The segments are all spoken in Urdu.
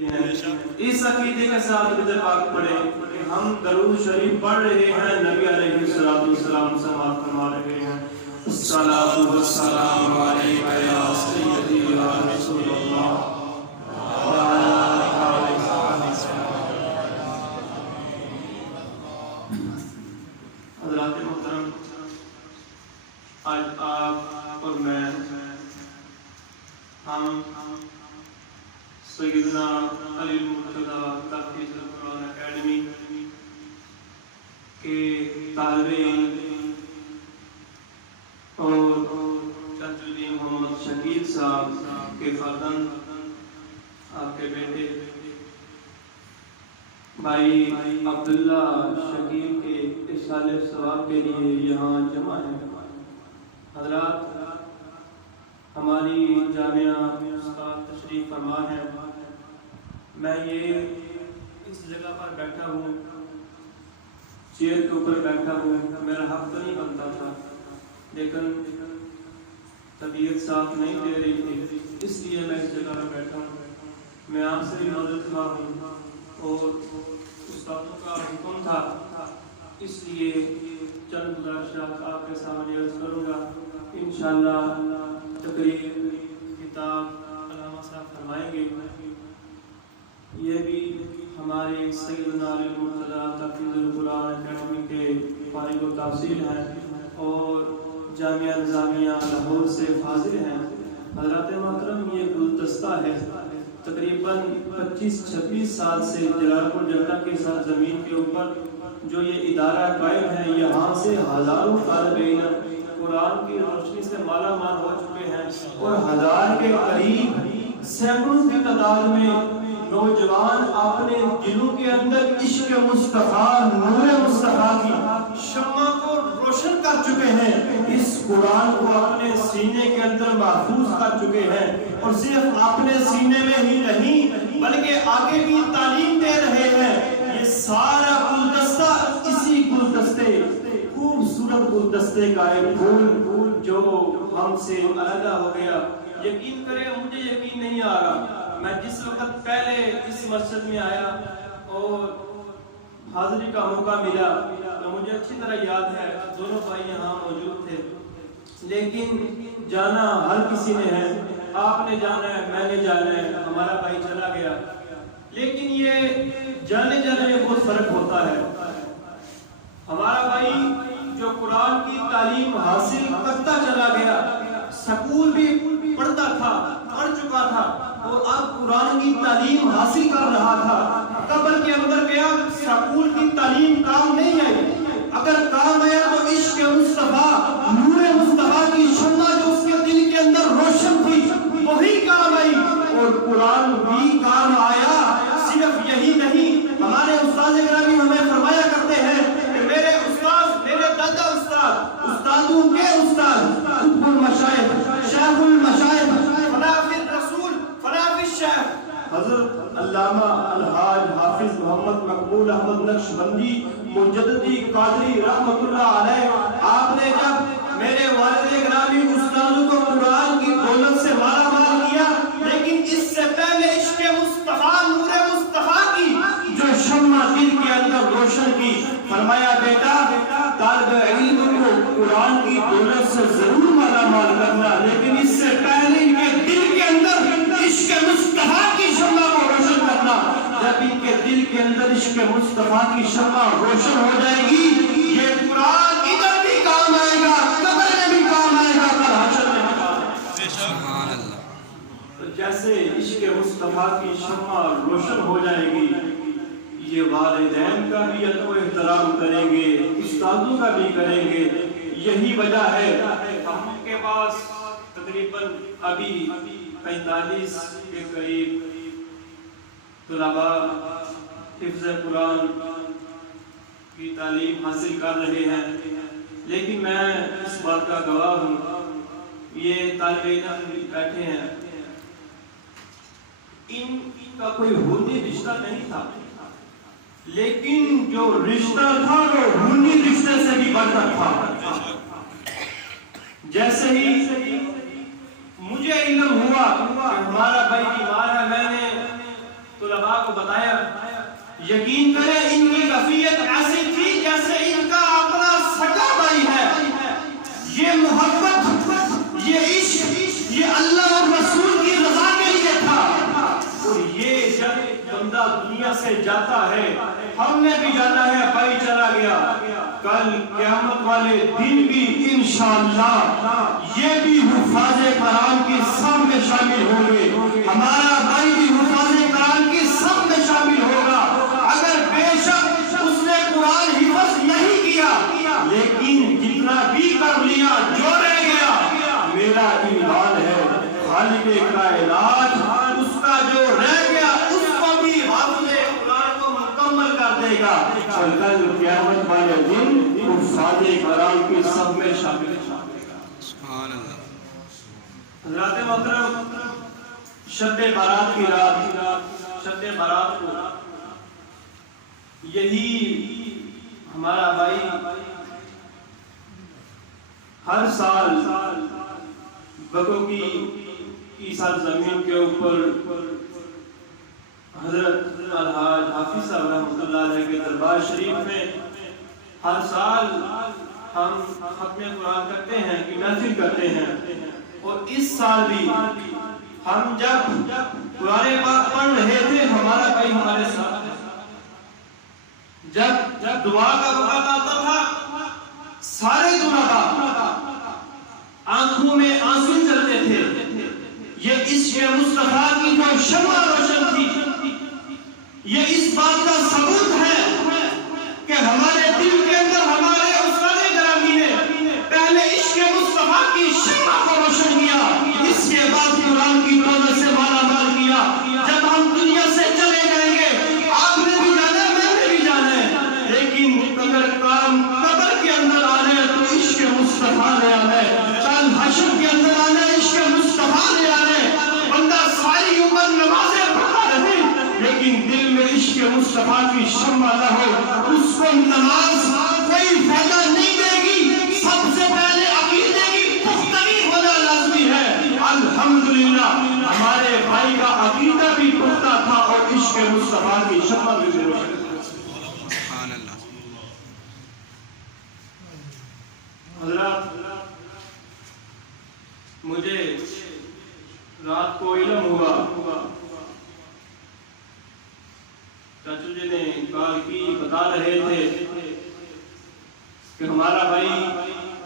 اس عقیدے کے ساتھ درود پاک پڑھیں کہ ہم درود شریف پڑھ رہے ہیں، نبی علیہ الصلوۃ والسلام سماعت فرما رہے ہیں۔ الصلاۃ والسلام علیک یا سیدی یا رسول اللہ وعلی آلہ حضرات محترم، آج آپ اور میں ہم سیدنا علی المرتضیٰ تحفیظ القرآن اکیڈمی کے طالب علم اور تاج الدین محمد شکیل صاحب کے فرزند، آپ کے بیٹے بھائی عبداللہ شکیل کے اصالہ ثواب کے لیے یہاں جمع ہیں۔ حضرات، ہماری جامعہ استاد تشریف فرما ہے، میں یہ اس جگہ پر بیٹھا ہوں، چیئر کے اوپر بیٹھا ہوں، میرا حق تو نہیں بنتا تھا، لیکن طبیعت ساتھ نہیں دے رہی تھی، اس لیے میں اس جگہ پر بیٹھا ہوں۔ میں آپ سے بھی مدد خواہ ہوں اور استادوں کا حکم تھا، اس لیے چند گزارشات آپ کے سامنے عرض کروں گا۔ انشاءاللہ تقریر کتاب علامہ صاحب فرمائیں گے، یہ بھی ہمارے سیدنا علی المرتضیٰ تحفیظ القرآن اکیڈمی کے فارغ التحصیل ہیں اور جامعہ نظامیہ لاہور سے فاضل ہیں۔ حضرات محترم، یہ گلدستہ ہے، تقریباً 25-26 سال سے جلال پور جلدہ کے سرزمین کے اوپر جو یہ ادارہ قائم ہے، یہاں سے ہزاروں طالب علم قرآن کی روشنی سے مالا مال ہو چکے ہیں اور 1000 کے قریب سینکڑوں کی تعداد میں نوجوان اپنے دلوں کے اندر عشق مصطفیٰ، نور مصطفیٰ کی شمع کو روشن کر چکے ہیں، اس قرآن کو اپنے سینے کے اندر محفوظ کر چکے ہیں، اور صرف اپنے سینے میں ہی نہیں بلکہ آگے بھی تعلیم دے رہے ہیں۔ یہ سارا گلدستہ اسی گلدستے، خوبصورت گلدستے کا ایک پھول جو ہم سے علیحدہ ہو گیا۔ یقین کریں، مجھے یقین نہیں آ رہا، میں جس وقت پہلے اس مسجد میں آیا اور حاضری کا موقع ملا تو مجھے اچھی طرح یاد ہے دونوں بھائی یہاں موجود تھے، لیکن جانا ہر کسی نے ہے، آپ نے جانا ہے، میں نے جانا ہے، ہمارا بھائی چلا گیا، لیکن یہ جانے جانے میں بہت فرق ہوتا ہے۔ ہمارا بھائی جو قرآن کی تعلیم حاصل کرتا چلا گیا، سکول بھی پڑھتا تھا، پڑھ چکا تھا، اور اب قرآن کی تعلیم حاصل کر رہا تھا، قبر کے اندر گیا، سکول کی تعلیم کام نہیں آئی، اگر کام آیا تو عشق مصطفیٰ، نور مصطفیٰ کی شمع جو اس کے دل کے اندر روشن تھی وہی کام آئی، اور قرآن بھی کام آیا۔ صرف یہی نہیں، ہمارے استاد گرامی ہمیں فرمایا کرتے ہیں کہ میرے استاد، میرے دادا استاد، استادوں کے استاد، قطب المشائخ، شیخ المشائخ، فنافی الرسول، فنافی الشیخ حضرت علامہ الحاج حافظ محمد مقبول احمد نقشبندی مجددی قادری رحمت اللہ علیہ، آپ نے جب میرے والد گرامی استادوں کو قرآن کی دولت سے مالا مال کیا، لیکن اس سے پہلے عشق مصطفیٰ، نور مصطفیٰ کی جو شمع دل کے اندر روشن کی، فرمایا بیٹا طالب علم کو قرآن کی دولت سے ضرور مالا مال کرنا، لیکن اس سے پہلے ان کے دل کے اندر عشق مصطفیٰ کی شمع کو روشن کرنا۔ جب ان کے دل کے اندر عشق مصطفیٰ کی شمع روشن ہو جائے گی، یہ قرآن ادھر بھی کام آئے گا، قبر میں بھی کام آئے گا، کل حشر میں بھی کام آئے گا۔ تو جیسے عشق مصطفیٰ کی شمع روشن ہو جائے گی، یہ والدین کا بھی ادب و احترام کریں گے، استادوں کا بھی کریں گے۔ یہی وجہ ہے ہم کے پاس تقریباً ابھی 45 کے قریب طلباء حفظ قرآن کی تعلیم حاصل کر رہے ہیں، لیکن میں اس بات کا گواہ ہوں، یہ طالب علم بیٹھے ہیں، ان کا کوئی حدودی رشتہ نہیں تھا، لیکن جو رشتہ تھا وہ روحانی رشتے سے بھی بڑھ کر تھا۔ جیسے ہی مجھے علم ہوا کہ ہمارا بھائی بیمار ہے، میں نے طلباء طلباء کو بتایا یقین کرے ان کی کیفیت ایسی تھی جیسے ان کا اپنا سگا بھائی ہے. یہ محبت، یہ عشق، یہ اللہ اور رسول کی رضا کے لیے تھا. اور یہ جب بندہ دنیا سے جاتا ہے، ہم نے بھی جانا ہے، بھائی چلا گیا، کل قیامت والے دن بھی انشاءاللہ یہ بھی حفاظ قرآن کی صف میں شامل ہوں گے. ہمارا بھائی بھی حفاظ قرآن کی صف میں شامل ہوگا. اگر بے شک اس نے قرآن حفظ نہیں کیا، لیکن جتنا بھی کر لیا، جو رہ گیا میرا ایمان ہے خالق کائنات اس کا جو رہ گیا اس کو بھی حافظ قرآن کو مکمل کر دے گا. اور کل قیامت والے دن حفاظ قرآن کی صف میں شامل ہوگا. سبحان اللہ. حضرات محترم، شب برات کی رات، شب برات کو یہی ہمارا بھائی ہر سال بکوں کی سرزمین کے اوپر حضرت الحاج حافظ صاحب رحمۃ اللہ علیہ کے دربار شریف میں ہر سال ہم ختم قرآن کرتے ہیں کہ محفل کرتے ہیں. اور اس سال بھی ہم جب قرآن پاک پڑھ رہے تھے، ہمارا بھائی ہمارے ساتھ ہے. جب دعا کا وقت آتا تھا، سارے دعا آنکھوں میں آنسو چلتے تھے. یہ عشق مصطفیٰ کی جو شمع روشن تھی، یہ اس بات کا ثبوت ہے کہ ہمارے دل کے اندر ہمارے استاد گرامی نے پہلے عشق مصطفیٰ کی شمع کو روشن کیا، اس کے بعد قرآن کی دولت سے مالا مال کیا. جب ہم دنیا سے چلے جائیں گے، آپ نے بھی جانا ہے، میں نے بھی جانا ہے، لیکن اگر کام قبر کے اندر آنا ہے تو عشق مصطفیٰ نے آنا ہے. کل حشر کے اندر آنا ہے، عشق مصطفیٰ نے آنا ہے. بندہ ساری عمر نمازیں پڑھتا رہے لیکن دل میں عشق مصطفیٰ کی شمع نہ ہو، اس کو نماز کوئی فائدہ نہیں دے گی. سب سے پہلے عقیدے کی پختگی ہونا لازمی ہے. الحمدللہ ہمارے بھائی کا عقیدہ بھی پختہ تھا اور عشق مصطفیٰ کی شمع بھی روشن تھی. حضرات، مجھے رات کو علم ہوا، چاچو جی نے کال کی، بتا رہے تھے کہ ہمارا بھائی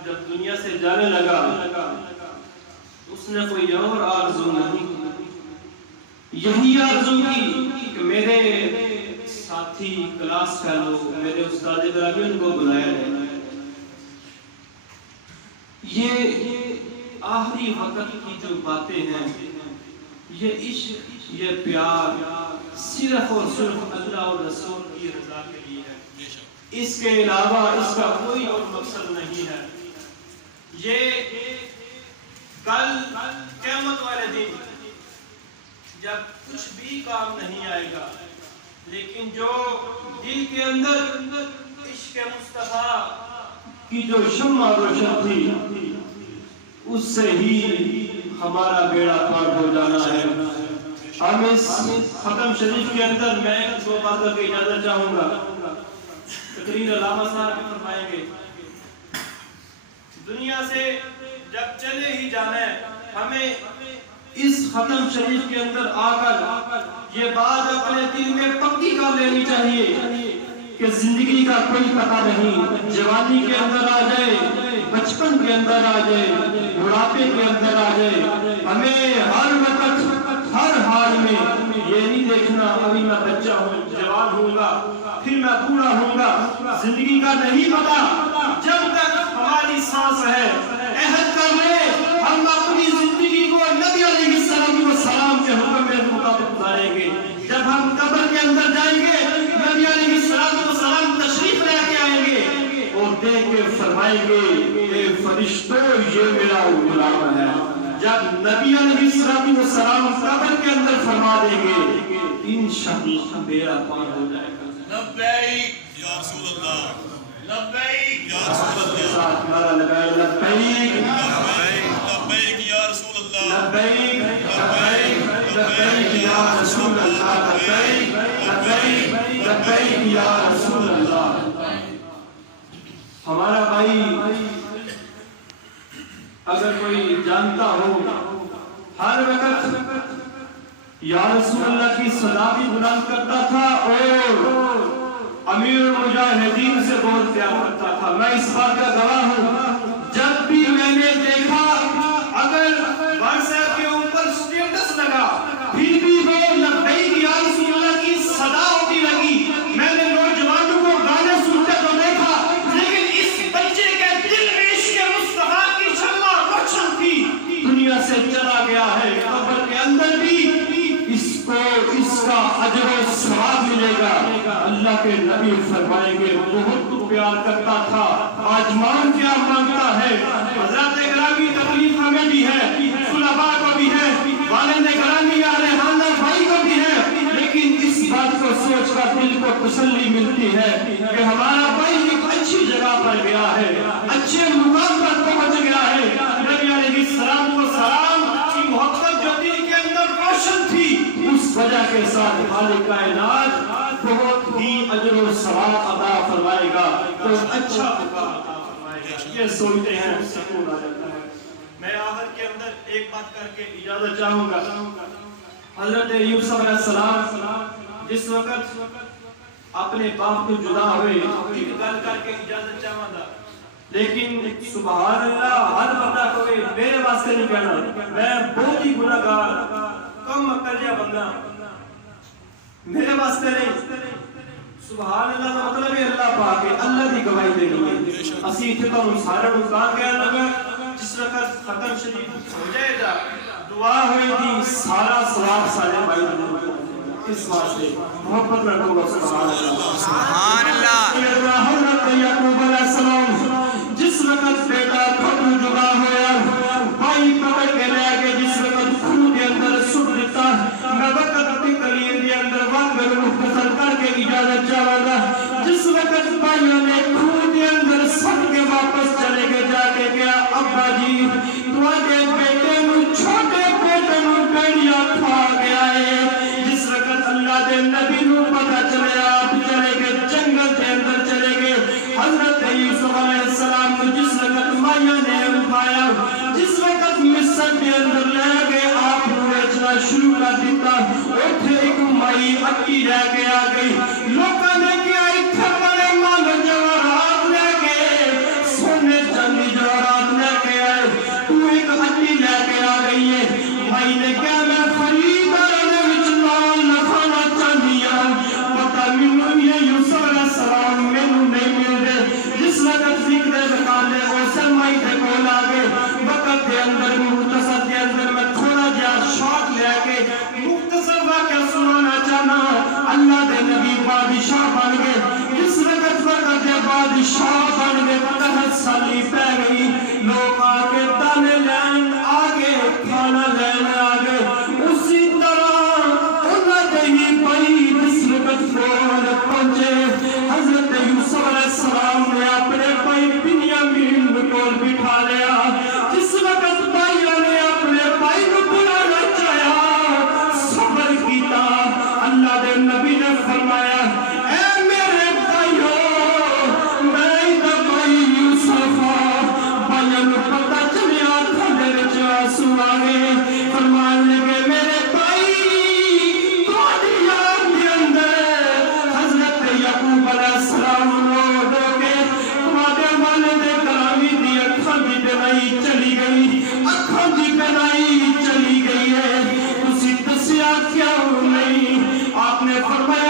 جب دنیا سے جانے لگا اس نے کوئی اور آرزو نہیں، یہی آرزو کی کہ میرے ساتھی کلاس فیلو، میرے استاد گرامی ان کو بلایا جائے. یہ آخری وقت کی جو باتیں ہیں، یہ عشق، یہ پیار صرف اور صرف اللہ اور رسول کی رضا کے لیے ہے. اس کے علاوہ اس کا کوئی اور مقصد نہیں ہے. یہ کل قیامت والے دن جب کچھ بھی کام نہیں آئے گا، لیکن جو دل کے اندر عشق مصطفیٰ کی جو شمع روشن تھی، اس سے ہی ہمارا بیڑا پار ہو جانا ہے. ہم اس ختم شریف کے اندر میں دو باتوں کی اجازت چاہوں گا. تقریر علامہ صاحب بھی فرمائیں گے. دنیا سے جب چلے ہی جانا ہے، ہمیں اس ختم شریف کے اندر آ کر یہ بات اپنے دل میں پکی کر لینی چاہیے کہ زندگی کا کوئی پتہ نہیں. جوانی کے اندر آ جائے، بچپن کے اندر آ جائے، بڑھاپے کے اندر آ جائے، ہمیں ہر وقت ہر حال میں یہ نہیں دیکھنا ابھی میں بچہ ہوں، جوان ہوں گا، پھر میں بوڑھا ہوں گا. زندگی کا نہیں پتہ. جب تک ہماری سانس ہے، عہد کر لیں ہم اپنی زندگی کو نبی علیہ السلام کے حکم کے مطابق گزاریں گے. جب ہم قبر کے اندر جائیں گے، نبی علیہ السلام تشریف لے کے آئیں گے اور دیکھ کے فرمائیں گے اے فرشتوں یہ میرا غلام ہے. جب نبی علیہ السلام قبر کے اندر فرما دیں گے انشاءاللہ میرا پار ہو جائے گا. لبیک یا رسول اللہ، لبیک یا رسول اللہ، نعرہ لگائے لبیک لبیک یا رسول اللہ، لبیک لبیک لبیک یا رسول اللہ، لبیک ہو، ہر وقت یا رسول اللہ کی صدا بھی بلند کرتا تھا اور امیر المجاہدین سے بہت پیار کرتا تھا۔ میں اس بات کا گواہ ہوں، جب بھی میں نے دیکھا اگر واٹس ایپ کے اوپر سٹیٹس لگا پھر بھی وہ لبیک یا رسول اللہ کی صدا ہوتی لگی۔ میں نے نوجوانوں کو گانے سنتے تو دیکھا، لیکن اس بچے کے دل میں عشق مصطفیٰ کی شمع روشن تھی۔ دنیا سے چلا گیا ہے، قبر کے اندر بھی اس کا اجر و ثواب ملے گا۔ اللہ کے نبی فرمائیں گے بہت پیار کرتا تھا، آج مان کیا مانگتا ہے۔ حضرات گرامی تکلیف ہمیں بھی ہے، صلحاء کو بھی ہے، والد گرامی اہل خانہ بھائی کو بھی ہے، لیکن اس بات کو سوچ کر دل کو تسلی ملتی ہے کہ ہمارا بھائی ایک اچھی جگہ پر گیا ہے، اچھے مقام پر پہنچ گیا ہے۔ نبی علیہ السلام کو سلام کی محبت جو دل کے اندر روشن تھی، اس وجہ کے ساتھ خالق کائنات بہت ہی اجر و ثواب عطا فرمائے گا، تو اچھا مقام عطا فرمائے گا۔ یہ سوچتے ہیں سکون آ جاتا ہے۔ میں آخر کے اندر ایک بات کر کے اجازت چاہوں گا۔ حضرت یوسف علیہ السلام جس وقت اپنے باپ کو جدا ہوئے، ایک گل کر کے اجازت چاہوں گا، لیکن سبحان اللہ ہر بندہ کو میرے واسطے نہیں کہنا، میں بہت ہی گناہگار کم عقل بندہ، میرے واسطے نہیں۔ سبحان اللہ کا مطلب ہے اللہ پاک ہے، اللہ دی گواہی دینی ہے۔ اسی اتنے تو سارے کہا گیا لگا جس وقت ختم شریف ہو جائے گا دعا ہوئی تھی سارا ثواب سارے بھائی نے اس واسطے محبت رکھو گا۔ سبحان اللہ سبحان اللہ۔ حضرت یعقوب علیہ السلام جس وقت بیٹا کھٹو جدا ہویا، بھائی پکڑ کے لے کے جس وقت خون کے اندر سٹ دیتا، میں وقت اپنی کلیر کے اندر واقع مختصر کر کے اجازت چاہوں گا۔ جس وقت بھائیوں نے خون کے اندر سٹ کے واپس چلے گئے، جا کے کیا ابا جی تمہارے بیٹے نو چھوٹے بیٹے نو بیڑیا کھا گیا ہے۔ جس وقت اللہ دے نبی نو پتہ چلے آپ چلے گئے جنگل کے اندر چلے گئے، حضرت یوسف علیہ السلام کو جس وقت مائیا نے اٹھایا، جس وقت مصر کے اندر لے گئے آپ بیچنا شروع کر دیتا، اٹھے ایک مائی اکی رہ کے آ گئی، لوگوں نے کیا اتھے بڑے مال جواہرات لے کے سونے چاندی جواہرات لے کے آئے، تو ایک اکی لے کے آ گئی ہے۔ بھائی نے کیا میں خریدار نے وچ لال نخانا چاندیا، پتہ مینوں یہ یوسف علیہ السلام مینوں نہیں مل دے۔ جس وقت ذکر بکالے اوسر مائی دے کول آگے، وقت دے اندر مختصر دے اندر میں تھوڑا جا شاٹ لے کے مختصر واقعہ سنانا چاہنا۔ اللہ دے نبی بادشاہ بن گئے، جس وقت وقت دے بادشاہ بن گئے، 10 سالی پہ گئی، لوگ آگے دانے لین آگے کھانا لین آگے، اسی طرح انہاں دے ہی بھائی جس وقت فور پہنچے، حضرت یوسف علیہ السلام نے اپنے بھائی بنیامین کو بٹھا لیا۔ جس وقت بھائیوں نے اپنے بھائی کو بلانا چاہیا، صبر کیتا، اللہ دے نبی نے فرمایا اے میرے بھائیو میں ادھر بھائی یوسف بھائیوں کو پتہ چلیا تھوڑے وچ آنسو آ گئے، فرمان لگے میرے بھائی تھوڑی یاد کے اندر حضرت یعقوب علیہ السلام رو دو کے تمہارے والد گرامی دی اکھاں دی بینائی چلی گئی، اکھاں دی بینائی چلی گئی ہے، تسی دسیا کیوں نہیں؟ آپ نے فرمایا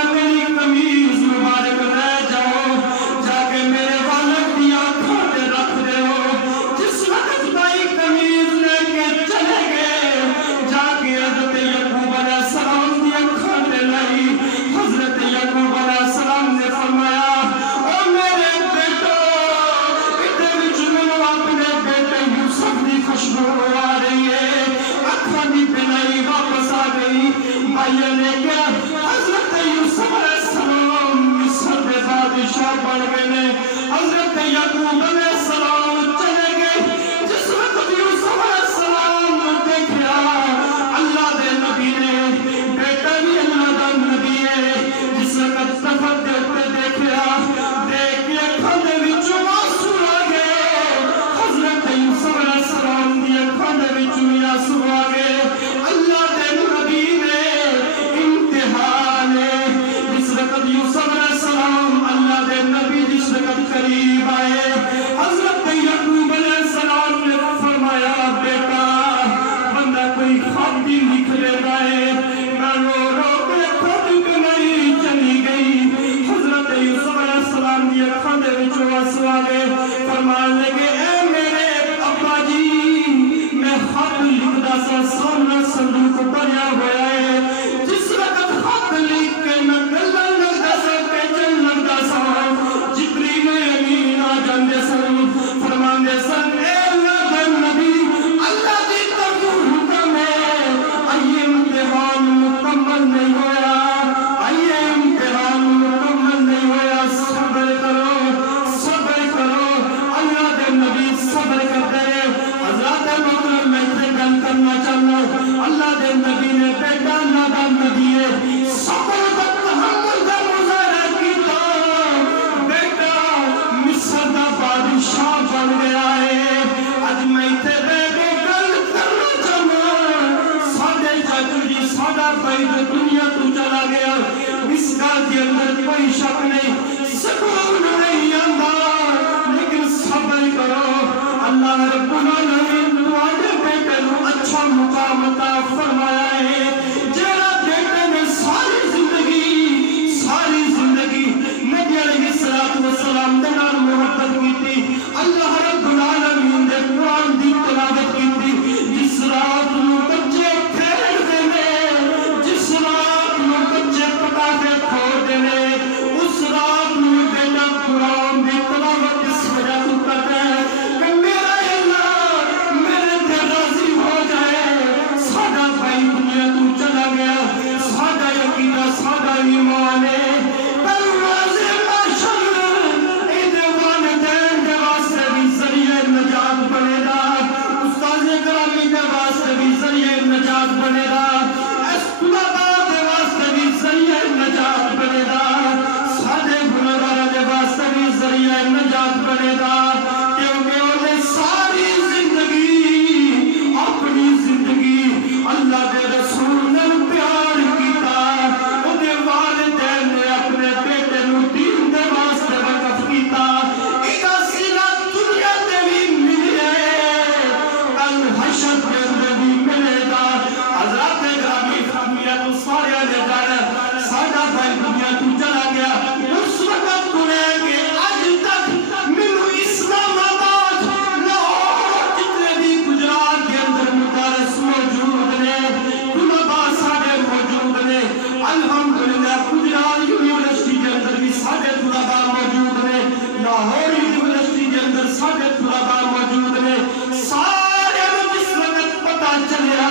موجود نے لاہور یونیورسٹی کے اندر ساڈے طلباء موجود نے سارے جس وقت پتہ چلیا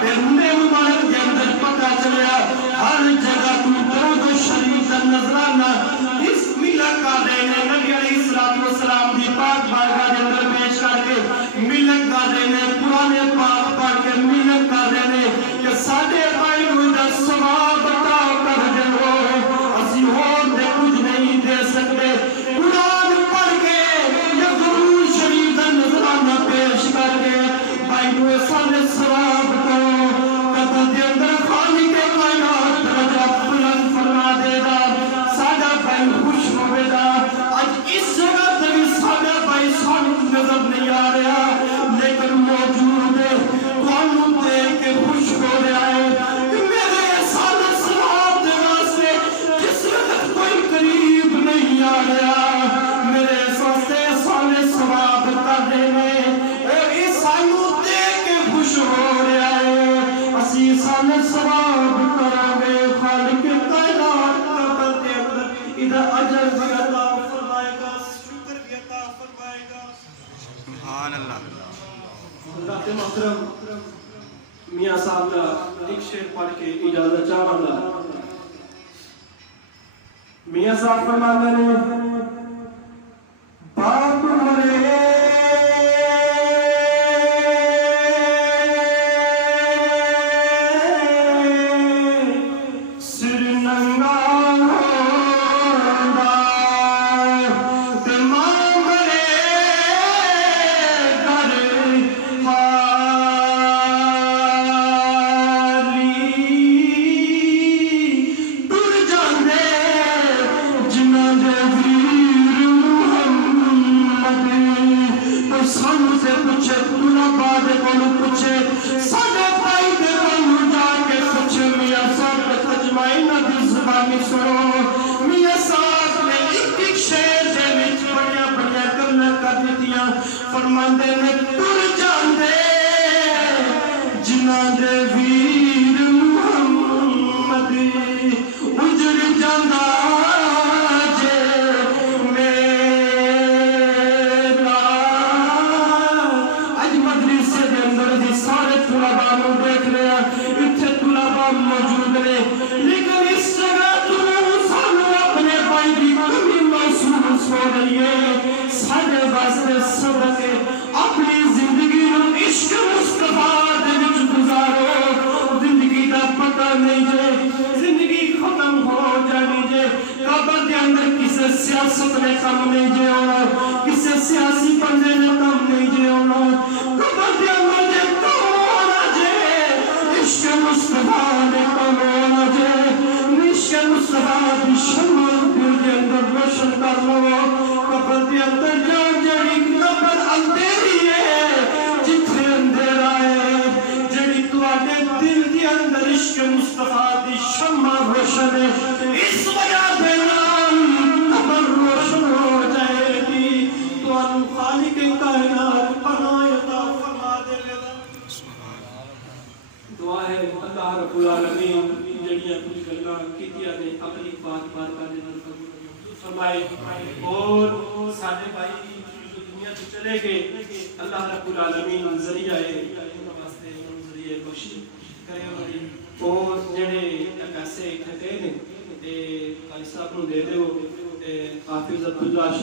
بیرونِ ممالک کے اندر پتہ چلیا ہر جگہ تو درود شریف کا نظرانہ اس ملک کا دینے نبی علیہ السلام دی پاک بارگاہ کے اندر پیش کر کے ملک کا دینے قرآن پاک پڑھ کے ملک کا دینے کہ ساڈے بھائی نوں دا ثواب عطا کر دیو اسی ہور دے کچھ نہیں دے سکتے قرآن پڑھ کے یا درود شریف کا نظرانہ پیش کر کے بھائی نوں سارے ثواب کرو قبر دے اندر خالق کائنات درجہ بلند فرما دے گا ساڈا بھائی خوش ہوے گا اج اس جگہ تے بھی ساڈا بھائی سانوں نظر نہیں آ رہا لیکن موجود ہے تانوں دیکھ کے خوش ہو رہا ہے کہ میرے سارے ثواب دے واسطے جس وقت کوئی قریب نہیں آ رہا میرے واسطے سارے ثواب کر دینے اور اس سانوں دیکھ کے خوش ہو رہا ہے اسی سارے ثواب کریں گے خالق کائنات قبر کے اندر ادھر اجر بھی عطا فرمائے گا شکر بھی عطا فرمائے گا سبحان اللہ اللہ کے محترم میاں صاحب کا ایک شعر پڑھ کے اجازت چاہوں گا میاں صاحب فرماتے ہیں باپ مرے سر ننگا ہوگا تے ماں مرے گھر ٹر جاندے جنہاں دے ویر محمد تو سانوں سے پوچھے طلباء دے کولوں پوچھے ساڈے بھائی دے کولوں جا کے پوچھے میاں صاحب دے ترجمہ دی زبانی سنو میاں صاحب نے ایک ایک شعر دے وچ بڑیاں بڑیاں گلاں کر دتیاں فرماندے نے ٹر جاندے جنہاں دے ویر محمد اجڑ جاندا جے میرا اج مدرسے دے اندر دی سارے طلباء نوں دیکھ رہے ہیں اتھے طلباء موجود نے لیکن اس جگہ تو سانوں اپنے بھائی دی کمی محسوس ہو رہی ہے ساڈے واسطے سبق ہے اپنی زندگی نوں عشق مصطفیٰ دے وچ گزارو زندگی دا پتہ نہیں جے زندگی ختم ہو جانی جے قبر دے اندر کسے سیاست نے کم نہیں جے ہونا کسے سیاسی بندے نے کم نہیں جے ہونا قبر دے اندر جے کم ہونا جے عشق مصطفیٰ نے کم ہونا جے عشق مصطفیٰ دی شمع دل دے اندر روشن کر لو قبر دے اندر جڑی قبر اندھیری ہے جتھے اندھیرا ہے جڑی تواڈے دل دے اندر عشق مصطفیٰ دی شمع روشن ہے اس وجہ دے نال قبر روشن ہو جائے گی تانوں خالق کائنات پناہ عطا فرما دے گا دعا ہے اللہ رب العالمین جڑیاں کچھ گلاں کیتیاں نے اپنی بات کر دے فرمائے اور سارے بھائی دنیا سے چلے گئے اللہ رب العالمین ذریعہ ہے واسطے ذریعہ بخشی کرے اور جڑے پیسے اکٹھے نے تے بھائی صاحب نوں دے دیو حافظ عبداللہ